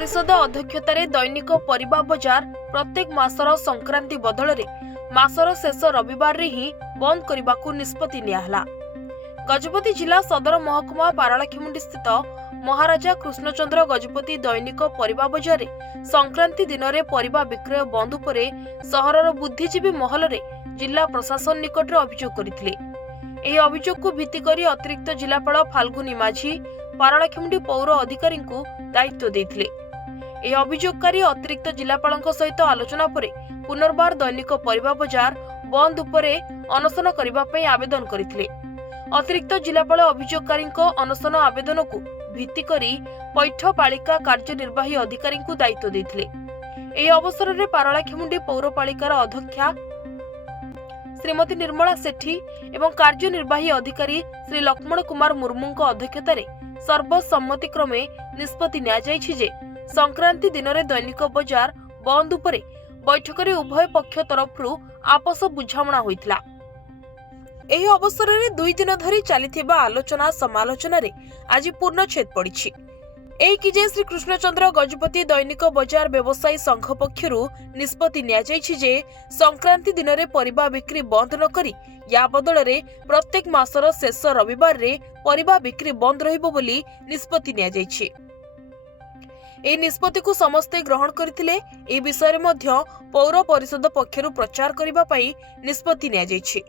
परिषद अध्यक्षतार दैनिक परिबा बजार प्रत्येक मासर संक्रांति बदल मासर शेष रविवार रे ही बंद करने को निष्पत्ति नियाहला। गजपति जिला सदर महकुमा पारलाखेमुंडी स्थित महाराजा कृष्णचंद्र गजपति दैनिक परिबा बजार संक्रांति दिन में परिबा विक्रय बंद उपरे सहरर बुद्धिजीवी महल रे जिला प्रशासन निकट अभियोग करथिले। एही अभियोग को भित्ति करी अतिरिक्त जिलापाल फाल्गुनी माझी पारलाखेमुंडी पौर अधिकारी को दायित्व देथिले। एही अभियोगकारी अतिरिक्त जिलापाल सहित आलोचना परे पुनर्बार दैनिक परिबा बजार बंद उपरे अनशन करबा पई आवेदन करथिले। अतिरिक्त जिलापाल अभियोगकारी अनशन आवेदन को भित्ति करी पैठपालिका कार्यनिर्वाही अधिकारी को दायित्व देथिले। एही अवसर में पारलाखेमुंडी पौरपालिकार अध्यक्षा श्रीमती निर्मला सेठी एवं कार्यनिर्वाही अधिकारी श्री लक्ष्मण कुमार मुर्मू अध्यक्षतार सर्वसम्मतिक्रमे निष्पत्ति नियाଯାଇଛି जे संक्रांति दिन में दैनिक बजार बंद उपरे बैठक में उभय पक्ष तरफ आपस बुझामणा होइतिला। एही अवसर में 2 दिन धरी चलीथिबा आलोचना समालोचना रे आज पूर्णछेद पड़िछि। एही कि जे श्री कृष्णचंद्र गजपति दैनिक बजार व्यवसायी संघ पक्षरु निष्पत्ति नियाଯାଇଛି जे संक्रांति दिन में परिबा बिक्री बंद न करी या बदल रे प्रत्येक मासर शेष रविवार रे परिबा बिक्री बंद रहिबो बोली निष्पत्ति नियाଯାଇଛି। एही निष्पत्ति को समस्ते ग्रहण करथिले। एही विषय रे मध्य पौर परिषद पक्षरु प्रचार करिबा पई निष्पत्ति नियाଯାଇଛି।